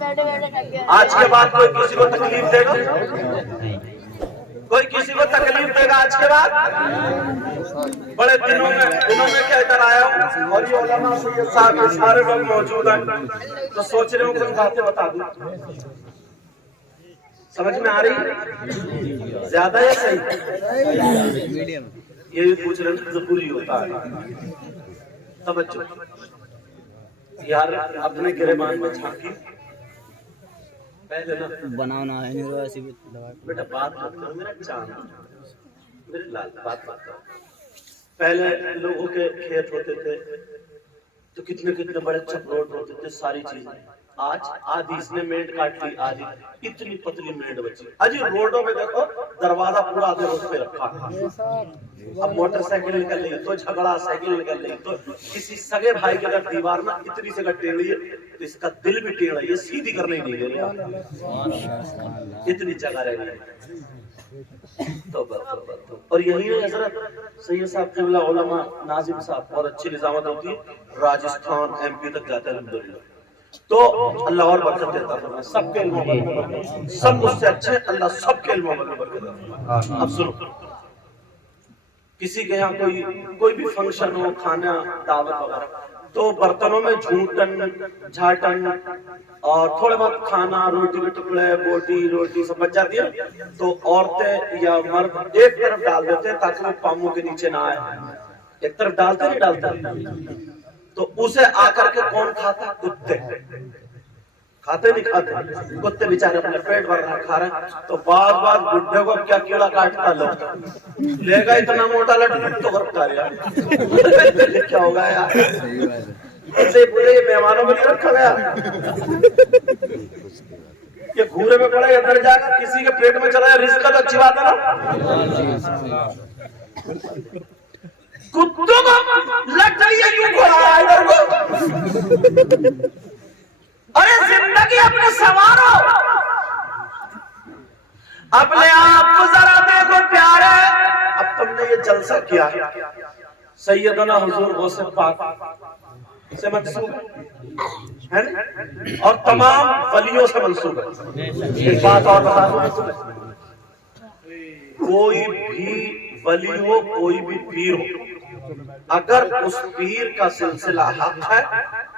آج کے بعد کوئی کسی کو تکلیف دے گا؟ کوئی کسی کو تکلیف دے گا آج کے بعد؟ بڑے دنوں میں کیا ادھر آیا ہوں اور یہ علماء سید صاحب کے سارے لوگ موجود ہیں تو سوچ رہے ہوں کہ باتیں بتا دوں. سمجھ میں آ رہی ہے؟ زیادہ یا صحیح؟ یہ بھی پوچھ رہے ہیں ضروری ہوتا ہے توجہ. یار اپنے گریبان میں جھانکی پہلے نا بناؤ نا ایسی بیٹا بات مت کرو میرا چاند میرے لال بات مت کرو. پہلے لوگوں کے کھیت ہوتے تھے تو کتنے بڑے چپروٹ ہوتے تھے ساری چیزیں. آج آدھی اس نے مینڈ کاٹ لی آدھی اتنی پتلی مینڈ بچی. اجی روڈوں میں دیکھو دروازہ پورا آدھے روڈ پہ رکھا. اب موٹر سائیکل نکل رہی تو جھگڑا سائیکل نکل رہی تو کسی سگے بھائی کے اگر دیوار نا اتنی سے ٹیڑھ رہی ہے تو اس کا دل بھی ٹیڑھ ہے یہ سیدھی کرنے نہیں دے رہا اتنی جگہ رہ گئی. اور یہی ہے حضرت سید صاحب قبلہ علماء ناظم صاحب بہت اچھی نظامت ہوتی ہے راجستھان ایم پی تک جاتے ہیں الحمدللہ. تو اللہ اور برکت دیتا ہے سب کے علم میں سب مجھ سے اچھے اللہ سب کے علم میں برکت دیتا ہے. اب سنو کسی کے یہاں کوئی بھی فنکشن ہو کھانا دعوت وغیرہ تو برتنوں میں جھونٹن جھاٹن اور تھوڑے بہت کھانا روٹی کے ٹکڑے بوٹی روٹی سب بچ جاتی ہے تو عورتیں یا مرد ایک طرف ڈال دیتے ہیں تاکہ وہ پاموں کے نیچے نہ آئے. ایک طرف ڈالتے نہیں ڈالتے تو اسے آ کر کے کون کھاتا؟ کتے. کھاتے نہیں کھاتے کتے بیچارے اپنے پیٹ بھر رہے کھا رہے ہیں تو بعض بڈھے کو کیا کیڑا کاٹتا لے گا اتنا موٹا لٹ تو گھر کا رہا کیا ہوگا یار ایسے پورے مہمانوں میں نہیں رکھا گیا یہ گھورے میں پڑے ادھر جا کر کسی کے پیٹ میں چلا ہے رزق کا تو اچھی بات ہے نا. کتوں کو لٹ رہی ہے کیوں کھڑا ہے ادھر کو؟ ارے زندگی اپنے سوارو اپنے آپ کو ذرا دیکھو پیارے. اب تم نے یہ جلسہ کیا سیدنا حضور غوث پاک سے منسوب ہے اور تمام ولیوں سے منسوب ہے. ایک بات اور بتا دوں کوئی بھی ولی ہو کوئی بھی پیر ہو اگر اس پیر کا سلسلہ حق ہے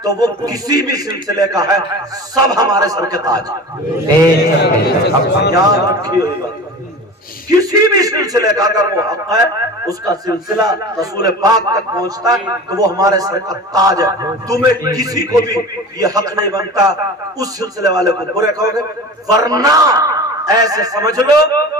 تو وہ کسی بھی سلسلے کا ہے سب ہمارے سر کے تاج. یاد رکھیے یہ بات کسی بھی سلسلے کا اگر وہ حق ہے اس کا سلسلہ رسول پاک تک پہنچتا ہے تو وہ ہمارے سر کا تاج ہے. تمہیں کسی کو بھی یہ حق نہیں بنتا اس سلسلے والے کو برے کہو گے ورنہ ایسے سمجھ لو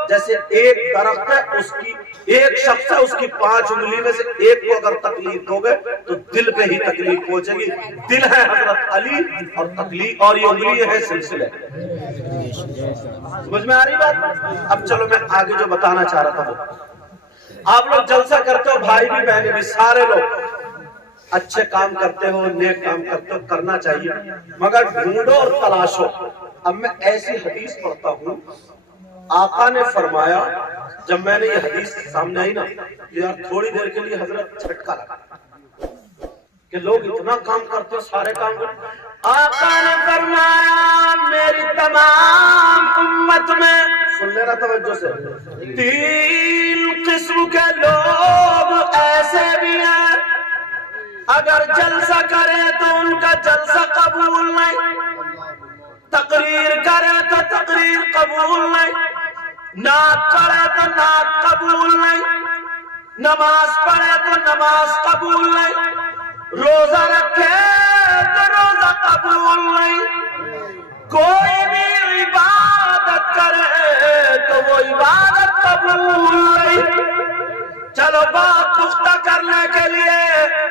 جیسے ایک درخت ہے اس کی ایک شخص ہے اس کی 5 انگلی میں سے ایک کو اگر تکلیف دو گے تو دل پہ ہی تکلیف پہنچے گی. دل ہے حضرت علی اور تکلیف اور یہ انگلی ہے سلسلے. سمجھ میں آ رہی بات؟ اب چلو میں آگے جو بتانا چاہ رہا تھا وہ آپ لوگ جلسہ کرتے ہو بھائی بھی بہنیں بھی سارے لوگ اچھے کام کرتے ہو نیک کام کرتے ہو کرنا چاہیے مگر ڈھونڈو اور تلاشو. اب میں ایسی حدیث پڑھتا ہوں آقا نے فرمایا جب میں نے یہ حدیث سامنے آئی نا یار تھوڑی دیر کے لیے حضرت جھٹکا لگا کہ لوگ اتنا کام کرتے سارے کام کرتے. آقا نے فرمایا میری تمام امت میں سن لینا توجہ سے 3 قسم کے لوگ ایسے بھی ہیں اگر جلسہ کرے تو ان کا جلسہ قبول نہیں تقریر کرے تو تقریر قبول نہیں نعت پڑھے تو نعت قبول نہیں نماز پڑھے تو نماز قبول نہیں روزہ رکھے تو روزہ قبول نہیں کوئی بھی عبادت کرے تو وہ عبادت قبول نہیں. چلو بات پختہ کرنے کے لیے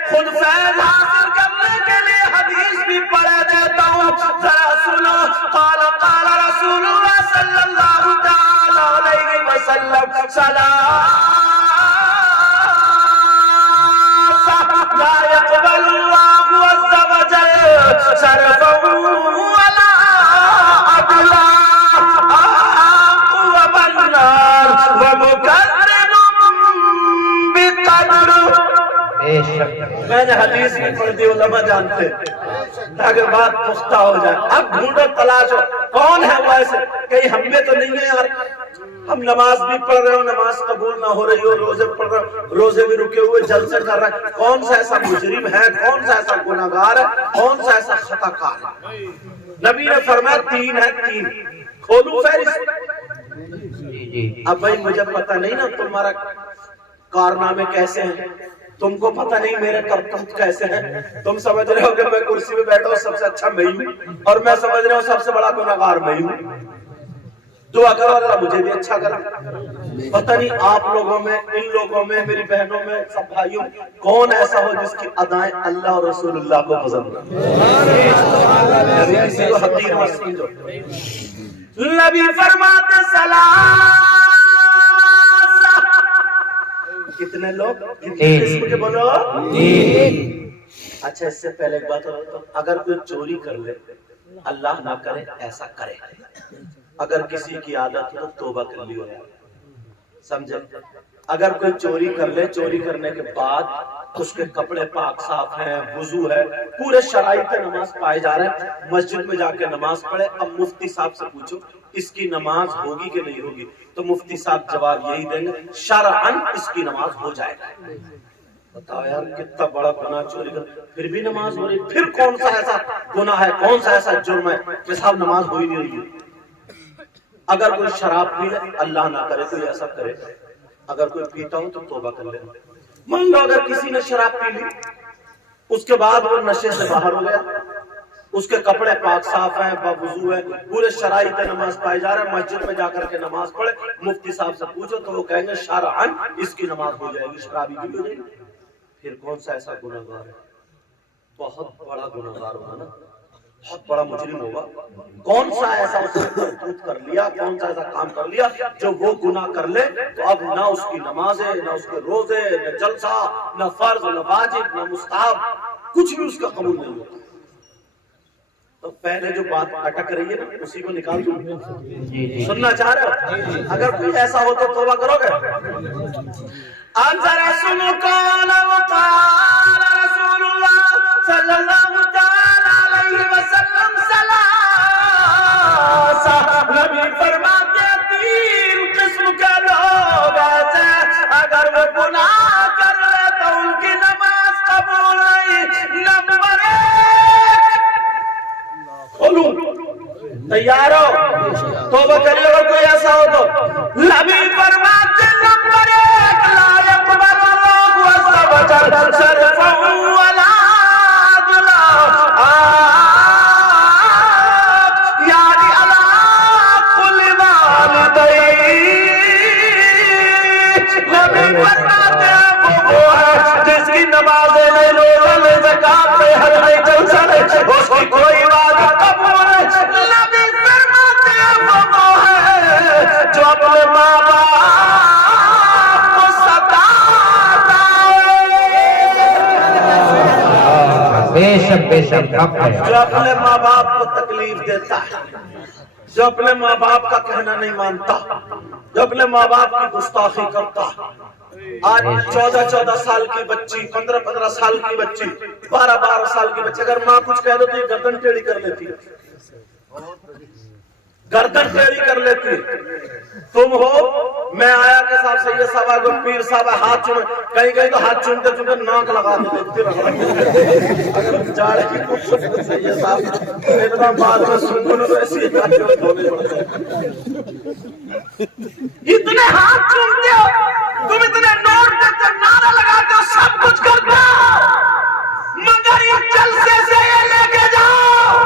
خود فیض حاصل کرنے کے لیے حدیث بھی پڑھے دیتا ہوں ذرا سنو. قال رسول اللہ صلی اللہ تعالی علیہ وسلم سلام لا يقبل الله عز وجل صرفا ولا عدلا ومنا ومكرم بقدر. میں نے حدیث بھی پڑھ دی علماء جانتے تاکہ بات پختہ ہو جائے. اب ڈھونڈو تلاش ہو کون ہے وہ ایسے, کہیں ہم میں تو نہیں ہے یار, ہم نماز بھی پڑھ رہے ہو نماز قبول نہ ہو رہی ہو, روزے پڑھ رہے ہو روزے بھی رکے ہوئے جلسے کر رہے ہیں, کون سا ایسا مجرم ہے, کون سا ایسا گناہگار ہے, کون سا ایسا خطا کار ہے؟ نبی نے فرمایا 3 ہے, 3 کھولو فہرست. اب بھائی مجھے پتہ نہیں نا تمہارا کارنامے کیسے ہیں, تم کو پتہ نہیں میرے کرتوت کیسے ہیں, تم سمجھ رہے ہو کہ میں کرسی پہ بیٹھا ہوں سب سے اچھا میں ہوں, اور میں سمجھ رہا ہوں سب سے بڑا گناہگار میں ہوں. دعا کرو اللہ مجھے بھی اچھا کرا. پتہ نہیں آپ لوگوں میں, ان لوگوں میں, میری بہنوں میں, سب بھائیوں کون ایسا ہو جس کی ادائیں اللہ اور رسول اللہ کو پسند ہو. کسی کو حقیر مت سمجھو. نبی فرماتے سلام, کتنے لوگ کتنے قسم کے بولو. اچھا اس سے پہلے ایک بات اور, اگر کوئی چوری کر لے, اللہ نہ کرے ایسا کرے, اگر کسی کی عادت ہو توبہ کر لی ہو, سمجھے. اگر کوئی چوری کر لے, چوری کرنے کے بعد اس کے کپڑے پاک صاف ہیں, وضو ہے, پورے شرائط نماز پائے جا رہے ہیں, مسجد میں جا کے نماز پڑھے. اب مفتی صاحب سے پوچھو اس کی نماز ہوگی کہ نہیں ہوگی, تو مفتی صاحب جواب یہی دیں گے شرعاً اس کی نماز ہو جائے گا. بتاؤ یار کتنا بڑا گناہ چوری کر, پھر بھی نماز ہو رہی, پھر کون سا ایسا گناہ ہے, کون سا ایسا جرم ہے کہ صاحب نماز ہو ہی نہیں رہی ہے. اگر کوئی شراب پی لے, اللہ نہ کرے کوئی ایسا کرے, اگر کوئی پیتا ہو تو توبہ کر لے. مان لو اگر کسی نے شراب پی لی, اس کے بعد وہ نشے سے باہر ہو گیا, اس کے کپڑے پاک صاف ہیں, باوضو ہے, پورے شرائط نماز پائے جا رہے ہیں, مسجد میں جا کر کے نماز پڑھے, مفتی صاحب سے پوچھو تو وہ کہیں گے شرعاً اس کی نماز ہو جائے گی, شرابی بھی ہو جائے گی. پھر کون سا ایسا گناہگار ہے, بہت بڑا گناہگار ہوگا نا, بہت بڑا مجرم ہوگا. کون سا ایسا اس نے کرتوت کر لیا, کون سا ایسا کام کر لیا جو وہ گناہ کر لے تو اب نہ اس کی نمازیں, نہ اس کے روزے, نہ جلسہ, نہ فرض, نہ واجب, نہ مستحب, کچھ بھی اس کا قبول نہیں ہوتا. تو پہلے جو بات اٹک رہی ہے نا اسی کو نکال دوں. سننا چاہ رہے ہو, اگر کوئی ایسا ہو تو توبہ کرو گے. ذرا سنو قال وقال رسول اللہ صلی اللہ علیہ وسلم نبی فرماتے 3 قسم کے لوگ ایسے, اگر وہ گناہ کر لے تو ان کی نماز قبول نہیں. نمبر 1, تیار ہو توبہ کریے اگر کوئی ایسا ہو تو. نبی فرماتے نمبر 1, لا يقبل الله عز وجل صرفا ولا عدلا, یعنی على كل والدین. نبی فرماتے ہیں وہ ہے جس کی نمازیں نہیں, روزہ نہیں, زکات نہیں, حج نہیں, جلسہ نہیں, اس کی کوئی عبادت قبول نہیں. نبی فرماتے ہیں وہ ہے جو اپنے ماں باپ کو ستاتا ہے, بے شک جو اپنے ماں باپ کو تکلیف دیتا ہے, جو اپنے ماں باپ کا کہنا نہیں مانتا, جو اپنے ماں باپ کی گستاخی کرتا. آج 14 سال کی بچی, 15 سال کی بچی, 12 سال کی بچی, اگر ماں کچھ کہہ دو تو یہ گردن ٹیڑھی کر لیتی ہے, گردن ٹیڑھی کر لیتی. تم ہو, میں آیا کہ صاحب سید صاحب آگے پیر صاحب ہاتھ چومے, کہیں تو ہاتھ چومتے ناک لگا دیتے. اگر جاڑے کی خوبصورت سید صاحب اتنا بعد میں سنگل تو ایسی دھونے پڑتے اتنے ہاتھ چومتے ہو, تم اتنے نوٹ دیتے, نعرہ لگاتے ہو, سب کچھ کرتے ہو, مگر یہ جلسے سے یہ لے کے جاؤ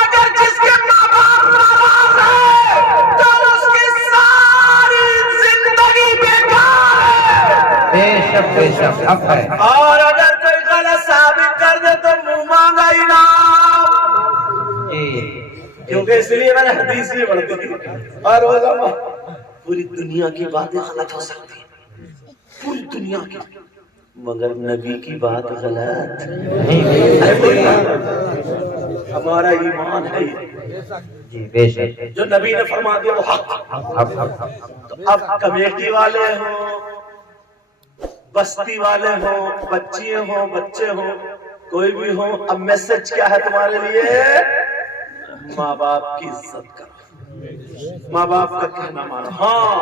اگر جس کے ماں باپ ناراض ہے تو اس کی ساری زندگی بیکار ہے. بے شک حق ہے. اور اگر کوئی غلط ثابت کر دے تو منہ مانگا انعام. کیونکہ اس لیے میں نے حدیث بھی پڑھتی تھی, اور علماء پوری دنیا کی باتیں غلط ہو سکتی ہیں, پوری دنیا کی, مگر نبی کی بات غلط نہیں. ہمارا ایمان ہے جی بے شک, جو نبی نے فرما دیا وہ حق. تو اب کمیٹی والے ہوں, بستی والے ہوں, بچیاں ہوں, بچے ہوں, کوئی بھی ہو، اب میسج کیا ہے تمہارے لیے؟ ماں باپ کی عزت کرو، ماں باپ کا کہنا مانو. ہاں،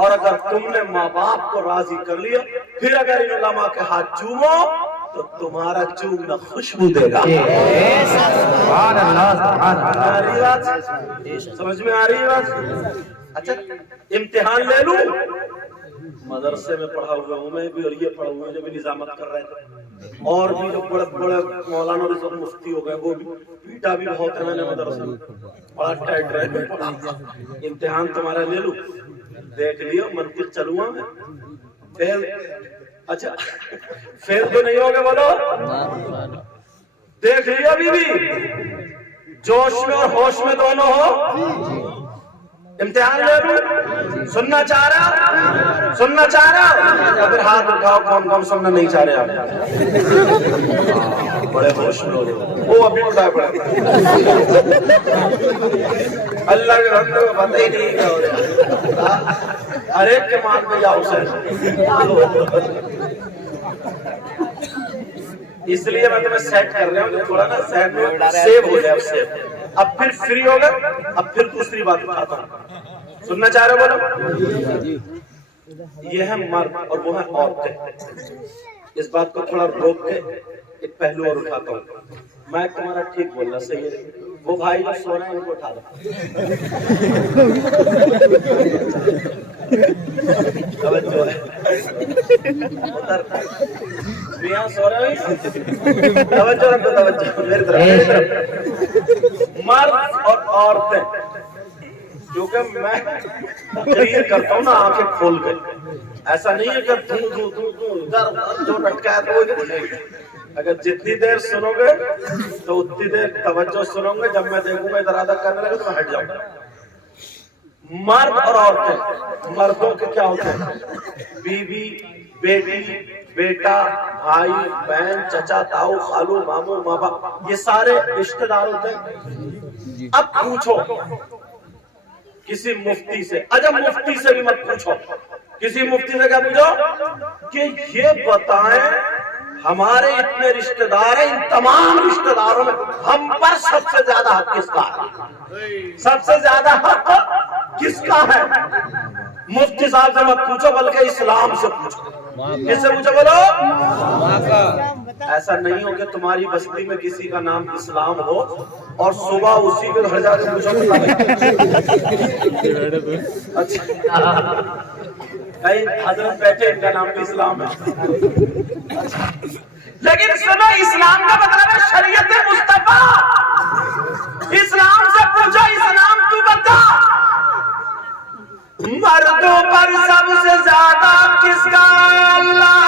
اور اگر تم نے ماں باپ کو راضی کر لیا، پھر اگر ان علماء کے ہاتھ چومو تو تمہارا چومنا خوشبو دے گا. سبحان اللہ سبحان آ اللہ. رہی بات؟ سمجھ میں آ رہی بات؟ اچھا امتحان لے لوں. مدرسے میں پڑھا ہوا ہوں میں بھی، اور یہ پڑھا ہوا ہوں جو بھی نظامت کر رہے تھے، اور بھی جو بڑے بڑے مولانا رضوان مفتی ہو گئے، وہ بھی پیٹا بھی بہت ہے میں نے مدرسے میں، بڑا ٹائٹ رہے میں پڑھا. امتحان تمہارا لے لوں، دیکھ لیو منطق چلوں میں فیل. اچھا فیل تو نہیں ہوگے بولو؟ دیکھ لیو ابھی بھی جوش میں اور ہوش میں دونوں ہو. امتحان لے لوں؟ سننا چاہ رہا؟ سننا چاہ رہا؟ اگر ہاتھ اٹھاؤ کون کون سننا نہیں چاہ رہے آپ؟ بڑے ہوش میں ہو رہے وہ ابھی اٹھائے پڑے. اللہ کے بندے کو پتہ ہی نہیں کیا ہو رہا. ہر ایک کے مان پہ یا حسین. اس لیے میں تمہیں سیٹ کر رہا ہوں کہ تھوڑا نا سیٹ سیو ہو جائے. سیو اب پھر فری ہوگا، اب پھر دوسری بات اٹھاتا ہوں. سننا چاہ رہے بولو؟ یہ ہے مرد اور وہ ہے عورتیں. اس بات کو تھوڑا روک کے ایک پہلو اور اٹھاتا ہوں. میں تمہارا ٹھیک بولنا صحیح ہے. وہ بھائی جو سو رہے ہیں ان کو اٹھا دو. توجہ ہے میاں سو رہے ہیں. توجہ رکھو، توجہ میری طرف. مرد اور عورتیں، کیونکہ میں تقریر کرتا ہوں نا آنکھیں کھول کے، ایسا نہیں ہے کہ جو لٹکا ہے تو وہ بولے گا. اگر جتنی دیر سنو گے تو اتنی دیر توجہ سنو گے. جب میں دیکھوں گا ادھر ادھر کرنے لگے تو میں ہٹ جاؤں گا. مرد اور عورتیں، مردوں کے کیا ہوتے ہیں؟ بیوی، بیٹی، بیٹا، بھائی، بہن، چچا، تاؤ، خالو، ماموں، ماں باپ، یہ سارے رشتہ دار ہوتے ہیں. اب پوچھو کسی مفتی سے، اجب مفتی سے بھی مت پوچھو، کسی مفتی سے کیا پوچھو کہ یہ بتائیں ہمارے اتنے رشتہ دار ہیں، ان تمام رشتہ داروں میں ہم پر سب سے زیادہ حق کس کا ہے؟ سب سے زیادہ حق کس کا ہے؟ مفتی صاحب سے مت پوچھو بلکہ اسلام سے پوچھو. کس سے پوچھو بولو؟ ایسا نہیں ہو کہ تمہاری بستی میں کسی کا نام اسلام ہو اور صبح اسی کے گھر جا کے پوچھو. اچھا کہیں حضرت بیٹھے ان کا نام بھی اسلام ہے. لیکن سنو، اسلام کا مطلب ہے شریعت مصطفیٰ. اسلام سے پوچھو، اسلام تو بتا. مردوں پر سب سے زیادہ کس کا اللہ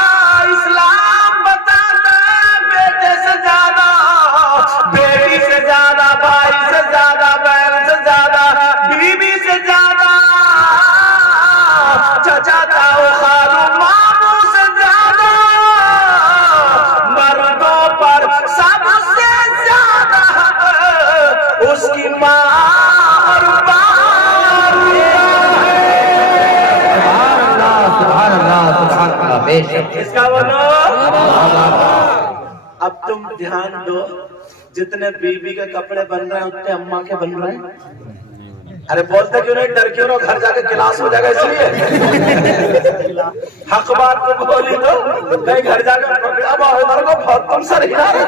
اسلام بتاتا ہے؟ بیٹے سے زیادہ، بیٹی سے زیادہ، بھائی سے زیادہ، بہن سے زیادہ، بیوی سے زیادہ، چچا تاؤ خالو ماموں سے زیادہ. مردوں پر سب سے زیادہ اس کی ماں اور باپ. سبحان اللہ سبحان اللہ. بے شک. اس کا بولو. اب تم دھیان دو، جتنے بیوی کے کپڑے بن رہے ہیں اتنے اماں کے بن رہے ہیں. ارے بولتے کیوں نہیں؟ ڈر کیوں نہ؟ گھر جا کے کلاس ہو جائے گا اس لیے. حق بات تو بولی تو کہیں گھر جا کے اب ادھر کو بہت تم سر ہلا رہے.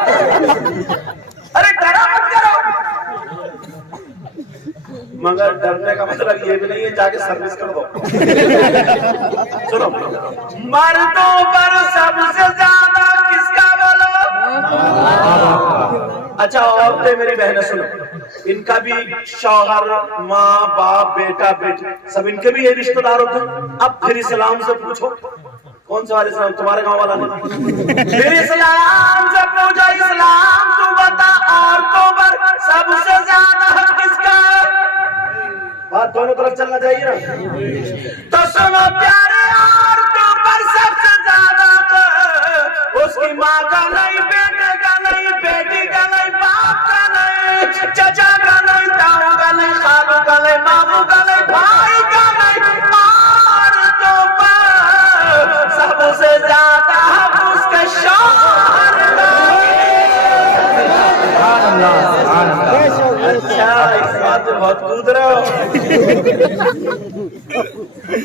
ارے ڈرا مت کرو. مگر ڈرنے کا مطلب یہ بھی نہیں ہے جا کے سروس کر دو. سنو، مردوں پر سب سے زیادہ کس کا بولو؟ اچھا عورتیں میری بہنیں سنو، ان کا بھی شوہر، ماں باپ، بیٹا بیٹی سب ان کے بھی یہ رشتہ دار ہوتے ہیں. اب پھر اسلام سے پوچھو. کون سا والا اسلام؟ تمہارے گاؤں والا نہیں. پھر اسلام سے پوچھو، اسلام تو بتا عورتوں پر سب سے زیادہ حق کس کا ہے؟ بات دونوں طرف چلنا چاہیے نا. تو سنو پیارے، عورتوں پر سب سے زیادہ اس کی ماں کا نہیں، بیٹے کا نہیں، بیٹی کا نہیں، باپ کا نہیں، چچا کا نہیں، تاؤ کا نہیں، خالو کا نہیں، ماموں کا نہیں، بھائی کا نہیں. عورتوں پر سب سے زیادہ اس کے شوہر کا.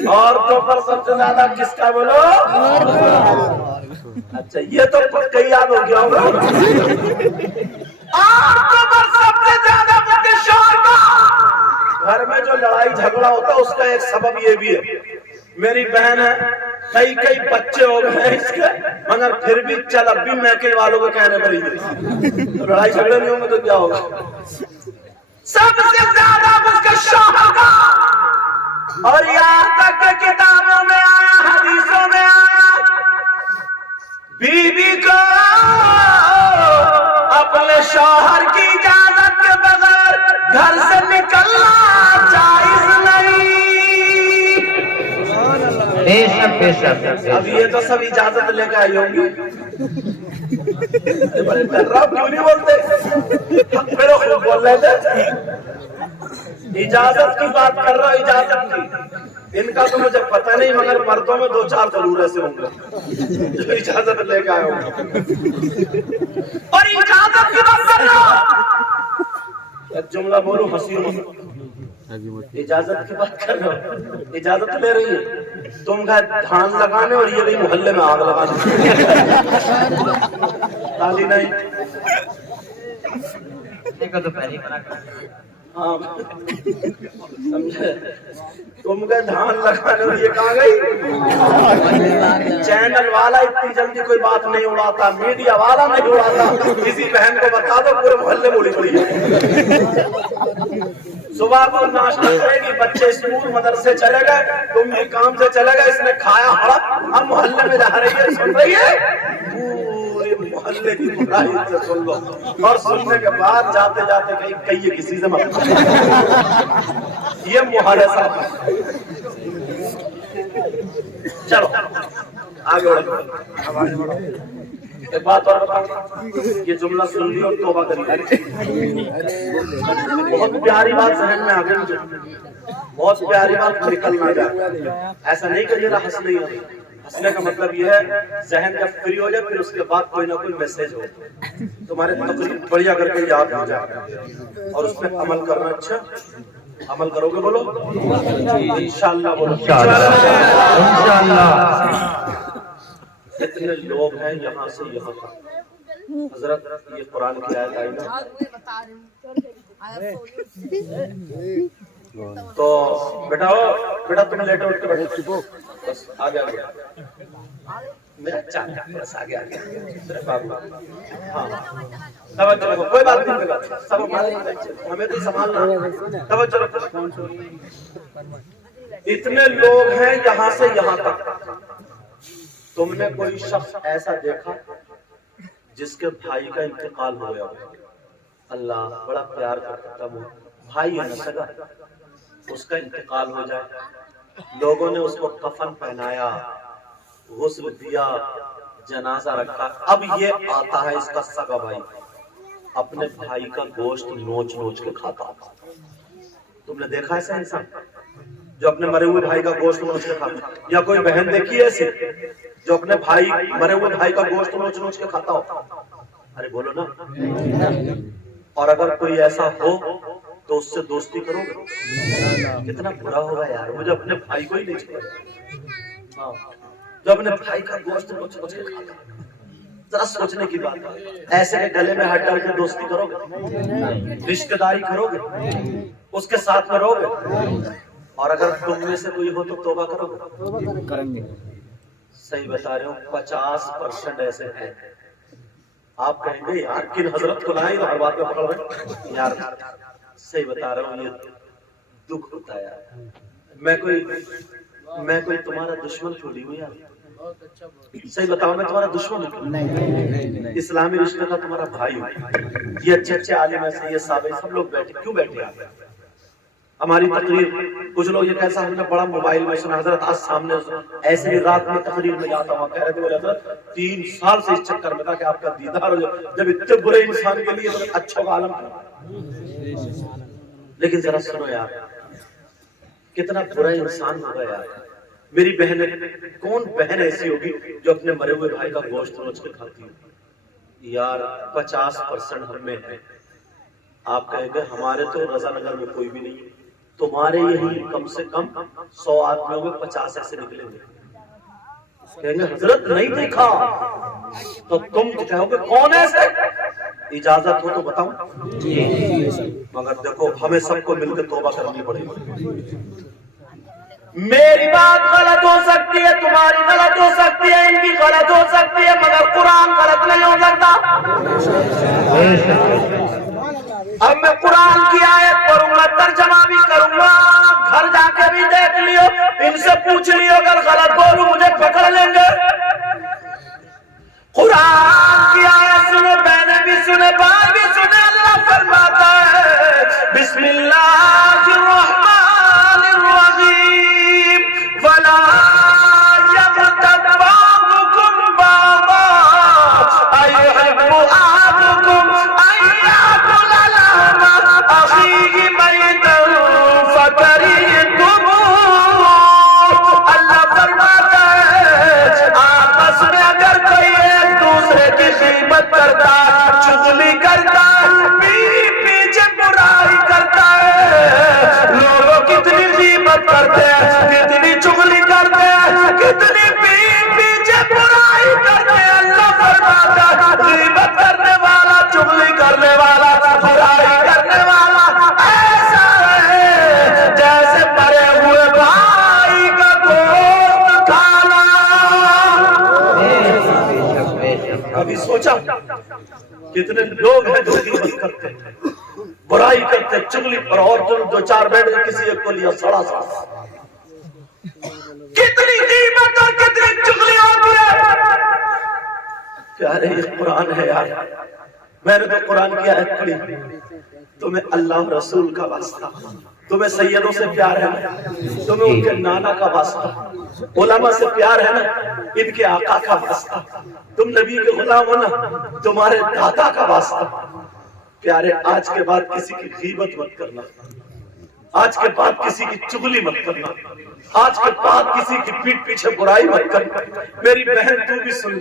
عورتوں پر سب سے زیادہ کس کا بولو؟ اچھا یہ تو کئی یاد ہو گیا ہوگا. عورتوں پر سب سے زیادہ مجھے شوہر کا. گھر میں جو لڑائی جھگڑا ہوتا ہے اس کا ایک سبب یہ بھی ہے. میری بہن ہے, کئی بچے ہو گئے ہیں اس کے, مگر پھر بھی چل اب بھی میکے والوں کو کہنے پڑیں گے. لڑائی جھگڑے نہیں ہوں گے تو کیا ہوگا؟ سب سے زیادہ اس کے شوہر کا. اور یہاں تک کہ کتابوں میں آیا, حدیثوں میں آیا, بیوی کو اپنے شوہر کی اجازت کے بغیر گھر سے نکلنا جائز نہیں. بے شک بے شک. اب یہ تو سب اجازت لے کے آئی ہوں گی. بڑے ڈر رہا کیوں نہیں بولتے؟ میرے خوب بول رہے تھے. اجازت کی بات کر رہا, اجازت کی. ان کا تو مجھے پتہ نہیں, مگر مردوں میں 2-4 ضرور ایسے ہوں گے جو اجازت لے کے آئے ہوں گے. اور اجازت کی بات کر رہا, ایک جملہ بولو حسین. اجازت کی بات کر رہا ہوں, اجازت لے رہی ہے. تم گئے دھان لگانے اور یہ بھی محلے میں آگ لگانے. تالی نہیں سمجھے, تم گئے دھان لگانے اور یہ کہاں گئی. چینل والا اتنی جلدی کوئی بات نہیں اڑاتا, میڈیا والا نہیں اڑاتا. کسی بہن کو بتا دو پورے محلے میں اڑی پڑی ہے. صبح کو ناشتہ کرے گی, بچے اسکول مدرسے چلے گئے, تم بھی کام سے چلے گئے, اس نے کھایا ہڑپ, اب محلے میں جا رہی ہے, سن رہی ہے, پورے محلے کی برائی سے سن لو. اور سننے کے بعد جاتے جاتے کہیں کسی سے مت. یہ محلے صاحب. چلو آگے بڑھو. ایک بات اور بتاؤں, یہ جملہ سن لی اور توبہ کری. بہت پیاری بات ذہن میں آ گئی مجھے, بہت پیاری بات نکل نہ جائے. ایسا نہیں کریے گا ہنس نہیں ہے. ہنسنے کا مطلب یہ ہے ذہن جب فری ہو جائے پھر اس کے بعد کوئی نہ کوئی میسج ہو, تمہارے تقریر بڑھیا کر کے یاد ہو جائے اور اس پہ عمل کرنا. اچھا عمل کرو گے بولو انشاءاللہ. بولو انشاءاللہ. اتنے لوگ ہیں یہاں سے یہاں تک. حضرت یہ قرآن کی آیت آئی نا, تو بیٹا تم لیٹو اٹھ کے بیٹھو, بس آگے آگے میرا چاچا, بس آگے آگے میرے بابو. ہاں توجہ رکھو, کوئی بات نہیں, سب ہمیں تو سنبھالنا. توجہ رکھو. اتنے لوگ ہیں یہاں سے یہاں تک. تم نے کوئی شخص ایسا دیکھا جس کے بھائی کا انتقال ہو گیا, اللہ بڑا پیار کرتا تھا وہ بھائی ہے نا سگا, اس کا انتقال ہو جائے, لوگوں نے اس کو کفن پہنایا, غسل دیا, جنازہ رکھا, اب یہ آتا ہے اس کا سگا بھائی اپنے بھائی کا گوشت نوچ نوچ کے کھاتا. تم نے دیکھا ایسا انسان جو اپنے مرے ہوئے بھائی کا گوشت نوچ کے کھاتا؟ یا کوئی بہن دیکھی ایسی جو اپنے بھائی مرے ہوئے بھائی کا گوشت نوچ نوچ کے کھاتا ہو؟ ارے بولو نا. اور اگر کوئی ایسا ہو تو اس سے دوستی کرو گے؟ کتنا برا ہوگا یار وہ جو اپنے بھائی کو ہی نہیں چھوڑے, جو اپنے بھائی کا گوشت نوچ نوچ کے کھاتا. ذرا سوچنے کی بات ہے. ایسے کے گلے میں ہاتھ ڈال کے دوستی کرو گے, رشتہ داری کرو گے, اس کے ساتھ میں رہو گے؟ اور اگر تم میں سے کوئی ہو تو توبہ کرو گے؟ کریں گے. صحیح بتا رہے ہوں, 50% ایسے ہیں. آپ کہیں گے یار کن حضرت کو لائیں ہر بات میں پکڑ رہے یار. صحیح بتا رہا ہوں, یہ دکھ ہوتا ہے یار. میں کوئی تمہارا دشمن تھوڑی ہوں یار. صحیح بتاؤ, میں تمہارا دشمن ہوں؟ اسلامی رشتے کا تمہارا بھائی ہوں. یہ اچھے اچھے عالم ایسے, یہ صاحب سب لوگ بیٹھے, کیوں بیٹھے آپ؟ ہماری تقریر کچھ لوگ یہ کیسا ہم نے بڑا موبائل میں سنا, حضرت آج سامنے ایسے ہی رات میں تقریر میں جاتا ہوں, کہہ رہے تھے حضرت 3 سال سے اس چکر میں تھا کہ آپ کا دیدار ہو جائے, جب اتنے برے انسان کے لیے اچھا عالم. لیکن ذرا سنو یار, کتنا برا انسان ہوگا یار. میری بہن, کون بہن ایسی ہوگی جو اپنے مرے ہوئے بھائی کا گوشت نوچ کے کھاتی ہو یار؟ 50% ہم میں ہے. آپ کہیں گے ہمارے تو رضا نگر میں کوئی بھی نہیں ہے. تمہارے یہی کم سے کم 100 آدمیوں میں 50 ایسے نکلیں گے، کہیں گے حضرت نہیں دیکھا، تو تم کہو گے کون ایسے؟ اجازت ہو تو بتاؤں؟ مگر دیکھو ہمیں سب کو مل کے توبہ کرنی پڑے گی۔ میری بات غلط ہو سکتی ہے، تمہاری غلط ہو سکتی ہے، ان کی غلط ہو سکتی ہے، مگر قرآن غلط نہیں ہو سکتا۔ اب میں قرآن کی آیت پڑھوں گا، ترجمہ بھی کروں گا، گھر جا کے بھی دیکھ لیو، ان سے پوچھ لیو، اگر غلط بولوں مجھے پکڑ لیں گے۔ قرآن کی آیت سنو، بہنیں بھی سنے، بھائی بھی سنے، اللہ فرماتا ہے بسم اللہ الرحمن الرحیم وَلَا يَغْتَبْ بَعْضُكُمْ بَعْضًا أَيُحِبُّ أَحَدُكُمْ أَن يَأْكُلَ لَحْمَ أَخِيهِ مَيْتًا فَكَرِهْتُمُوهُ۔ اللہ فرماتا ہے آپس میں اگر کوئی ایک دوسرے کی غیبت کرتا ہے، چغلی کرتا ہے، پیچھے برائی کرتا ہے، لوگوں کتنی غیبت کرتے ہیں، کتنی چغلی کرتے ہیں، کتنی پیچھے برائی کرتے ہیں۔ اللہ فرماتا ہے غیبت کرنے والا، چغلی کرنے والا، برائی کرنے والا ایسا ہے جیسے مرے ہوئے بھائی کا گوشت کھانا۔ ابھی سوچا کتنے لوگ ہیں جو غیبت کرتے ہیں، برائی کرتے ہیں، چغلی پر، اور دو چار بیٹھ کے کسی ایک کو لیا سڑا سڑا۔ کتنی غیبت اور کتنی چغلی ہوتی ہے۔ پیارے یہ قرآن ہے یار، میں نے تو قرآن کی آیت پڑھی، تمہیں اللہ رسول کا واسطہ، تمہیں سیدوں سے پیار ہے نا، تمہیں ان کے نانا کا واسطہ، علماء سے پیار ہے نا، ان کے آقا کا واسطہ، تم نبی کے غلام ہو نا، تمہارے دادا کا واسطہ۔ پیارے آج کے بعد کسی کی غیبت مت کرنا، آج کے بعد کسی کی چغلی مت کرنا، آج کے بعد کسی کی پیٹھ پیچھے برائی مت کرنا۔ میری بہن تو بھی سن،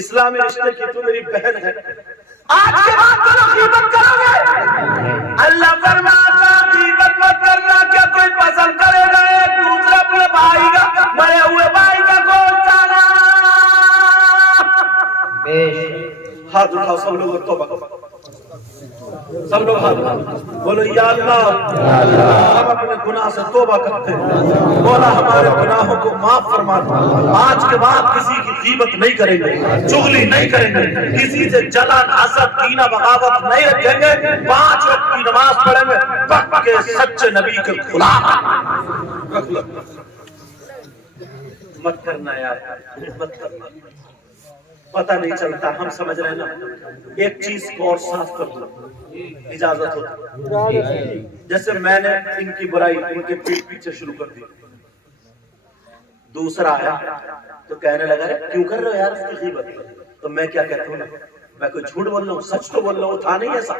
اسلامی رشتے کی تو میری بہن ہے، آج کے بعد تو غیبت کرو گے، اللہ فرماتا غیبت مت کرنا، کیا کوئی پسند کرے گا ایک دوسرے اپنے بھائی کا، مرے ہوئے بھائی کا گوشت کھانا؟ ہاتھ اٹھاؤ سب لوگ توبہ کرو، سب لوگ ہاتھ اٹھاؤ، بولو یا اللہ ہم اپنے گناہ سے توبہ کرتے ہیں، مولا ہمارے گناہوں کو معاف فرما دے، آج کے بعد کسی کی غیبت نہیں کریں گے، چغلی نہیں کریں گے، کسی سے جلن حسد کینہ بغاوت نہیں رکھیں گے، 5 وقت کی نماز پڑھیں گے، پکے سچے نبی کے غلام۔ مت کرنا یار، مت کرنا، پتہ نہیں چلتا، ہم سمجھ رہے ہیں نا۔ ایک چیز کو اور صاف کر دوں، اجازت ہو، جیسے میں نے ان کی برائی ان کے پیٹ پیچھے شروع کر دی، دوسرا آیا تو کہنے لگا کیوں کر رہے ہو یار اس کی غیبت؟ تو میں کیا کہتا ہوں نا، میں کوئی جھوٹ بول رہا ہوں، سچ تو بول رہا ہوں، تھا نہیں ایسا۔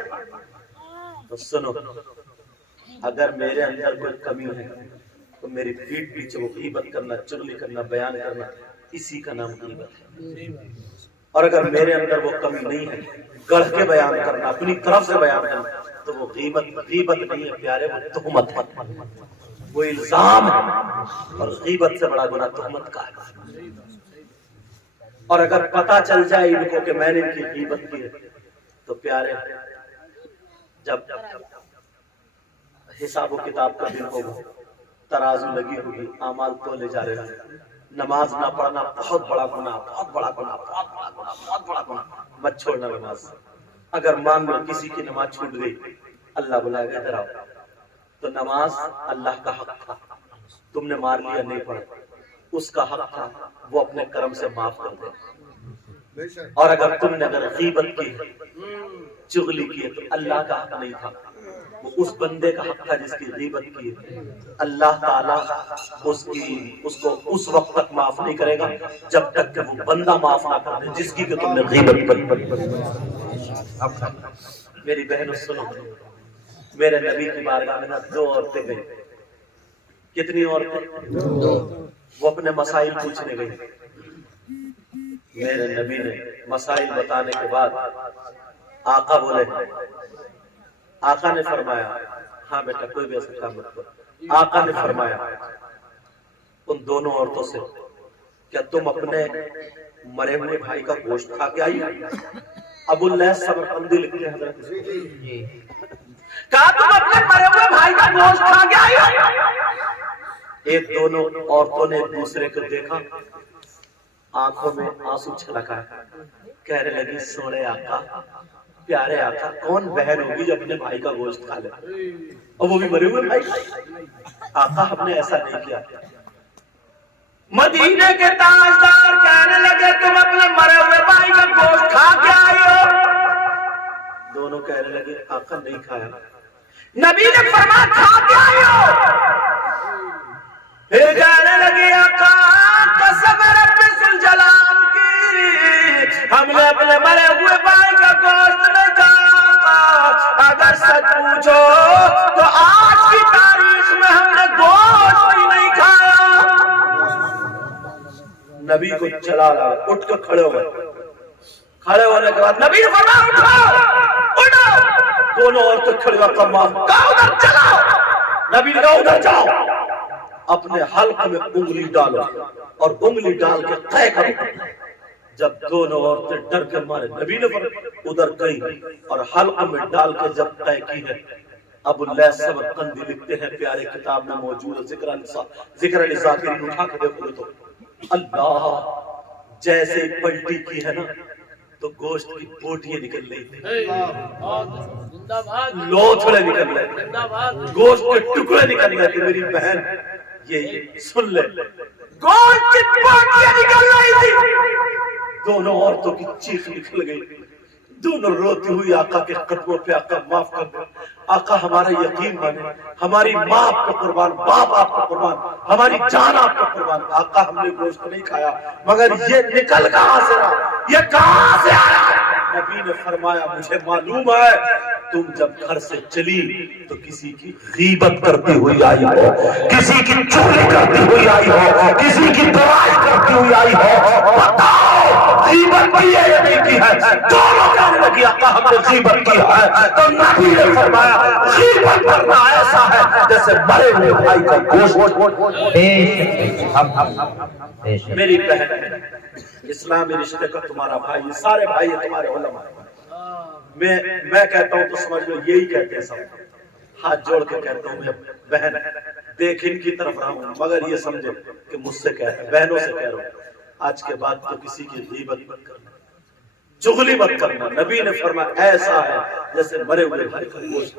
تو سنو، اگر میرے اندر کوئی کمی ہے تو میری پیٹ پیچھے وہ غیبت کرنا، چغلی کرنا، بیان کرنا، اسی کا نام غیبت ہے۔ اور اگر میرے اندر وہ کمی نہیں ہے، گڑھ کے بیان کرنا، اپنی طرف سے بیان کرنا، تو وہ غیبت نہیں ہے پیارے، وہ تہمت ہے، وہ الزام ہے، اور غیبت سے بڑا گناہ تہمت کا ہے۔ اور اگر پتہ چل جائے ان کو کہ میں نے ان کی غیبت کی ہے، تو پیارے جب حساب و کتاب کا دن ہوگا، ترازو لگی ہوگی، اعمال تولے جا رہے ہیں، نماز نہ پڑھنا بہت بڑا گناہ، بہت بڑا گناہ، بہت بڑا گناہ، بہت بڑا گناہ، مت چھوڑنا نماز۔ اگر مان لو کسی کی نماز چھوٹ گئی، اللہ بلائے گا ادھر آؤ، تو نماز اللہ کا حق تھا، تم نے مار لیا نہیں پڑھا، اس کا حق تھا، وہ اپنے کرم سے معاف کر دے۔ اور اگر تم نے اگر غیبت کی، چغلی کی، تو اللہ کا حق نہیں تھا، وہ اس بندے کا حق تھا جس کی غیبت کی ہے۔ اللہ تعالیٰ اس کو اس وقت تک معاف نہیں کرے گا جب تک کہ وہ بندہ معاف نہ کر دے جس کی کہ تم نے غیبت کی۔ میری بہنوں سنو، میرے نبی کی بارگاہ میں 2 عورتیں گئی، کتنی عورتیں؟ وہ اپنے مسائل پوچھنے گئی، میرے نبی نے مسائل بتانے کے بعد آقا بولے، آقا نے فرمایا ہاں بیٹا کوئی بھی ایسا کام مت کرو، آقا نے فرمایا ان دونوں عورتوں سے کیا تم اپنے مرے ہوئے بھائی کا گوشت کھا کے آئی؟ ابو اللیث سمرقندی لکھتے ہیں حضرت کہا تم اپنے مرے ہوئے بھائی کا گوشت کھا کے آئی؟ ایک دونوں عورتوں نے ایک دوسرے کو دیکھا، آنکھوں میں آنسو چھلکا، کہنے لگی سونے آقا، پیارے آقا، کون بہن ہوگی جو اپنے بھائی کا گوشت کھا لے اور وہ بھی مرے ہوئے بھائی؟ آقا ہم نے ایسا نہیں کیا۔ مدینے کے تاجدار کہنے لگے تم اپنے مرے ہوئے بھائی کا گوشت کھا کے آئے ہو؟ دونوں کہنے لگے آقا نہیں کھایا۔ نبی نے فرمایا کھا کے آئے ہو؟ پھر کہنے لگے آقا قسم رب ذوالجلال کی ہم نے اپنے مرے ہوئے بھائی کا گوشت نہیں کھایا، اگر سچ پوچھو تو آج کی تاریخ میں ہم نے گوشت ہی نہیں کھایا۔ نبی کو چلا لا، اٹھ کر کھڑے ہوئے، کھڑے ہونے کے بعد نبی نے فرمایا اٹھو اٹھو، دونوں عورتیں کھڑی ہو کر معاف کہا ادھر چلاؤ، نبی نے کہا ادھر جاؤ، اپنے حلق میں انگلی ڈالو اور انگلی ڈال کے طے کرو۔ جب دونوں عورتیں ڈر کے مارے نبی نے ادھر گئی اور حلق میں ڈال کے جب طے کی ہے، ابو اللیث سمرقندی لکھتے ہیں پیارے کتاب میں موجود ہے، ذکر علی ذاکرین اٹھا کے دیکھو تو اللہ جیسے پلٹی کی ہے نا تو گوشت کی بوٹیاں نکل رہی تھی، لوتھڑے نکل رہے تھے، گوشت کے ٹکڑے نکل رہے تھے۔ میری بہن یہ سن لے، گوشت کی بوٹیاں نکل رہی تھی، دونوں عورتوں کی چیخ نکل گئی، دونوں روتی ہوئی آقا کے قدموں پہ آقا معاف کر دے، آقا ہمارا یقین مانے، ہماری ماں آپ کو قربان، باپ آپ کو قربان، ہماری جان آپ کو قربان، آقا ہم نے گوشت نہیں کھایا مگر یہ نکل کہاں سے رہا، یہ کہاں سے آیا؟ نبی نے فرمایا مجھے معلوم ہے تم جب گھر سے چلی تو کسی کی غیبت کرتی ہوئی آئی ہو، کسی کی چغلی کرتی ہوئی آئی ہو، کسی کی برائی کرتی ہوئی آئی ہو، بتاؤ غیبت کی ہے یا نہیں کی ہے؟ دونوں کہنے لگی آقا ہم نے غیبت کی ہے، تو نبی نے فرمایا غیبت کرنا ایسا ہے جیسے مرے ہوئے بھائی کا گوشت۔ میری بہن اسلامی رشتے کا تمہارا بھائی، یہ سارے بھائی ہیں تمہارے علماء، میں کہتا ہوں تو سمجھ لو یہی کہتے ہیں سب، ہاتھ جوڑ کے کہتا ہوں بہن دیکھ ان کی طرف رہا ہوں مگر یہ سمجھے کہ مجھ سے کہہ رہا، بہنوں سے کہہ رہا ہوں آج کے بعد تو کسی کی غیبت مت کرنا، چغلی مت کرنا۔ نبی نے فرمایا ایسا ہے جیسے مرے ہوئے بھائی کا گوشت۔